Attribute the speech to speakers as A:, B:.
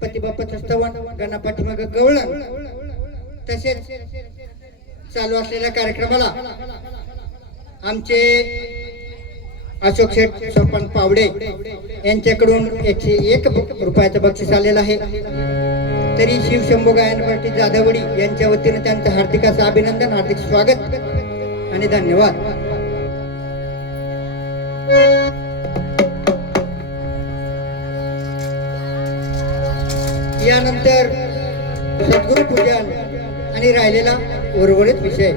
A: गणपती बाप्पाचं स्तवन गणपती मग गवळण. तसेच चालू असलेल्या कार्यक्रमाला आमचे अशोक शेठ सरपंच पावडे यांच्याकडून एकशे एक रुपयाचं बक्षीस आलेलं आहे. तरी शिवशंभू गायन पाटील जाधवडी यांच्या वतीने त्यांचं हार्दिक असं अभिनंदन हार्दिक स्वागत आणि धन्यवाद. यानंतर सद्गुरू पूजन आणि राहिलेला उर्वरित विषय.